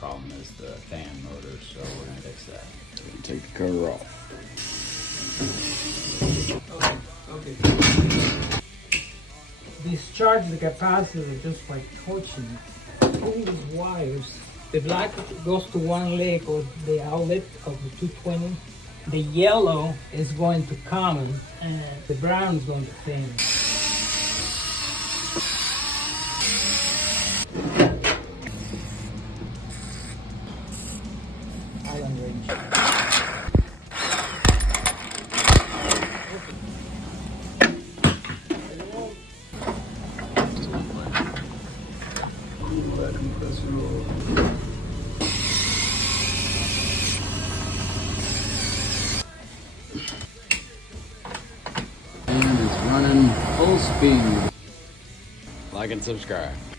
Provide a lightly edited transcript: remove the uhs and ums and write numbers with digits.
problem is the fan motor, so we're gonna fix that. Take the cover off. Okay. Discharge the capacitor just by torching it. All these wires. The black goes to one leg or the outlet of the 220. The yellow is going to common and the brown is going to thin. Island range. And it's running full speed. Like and subscribe.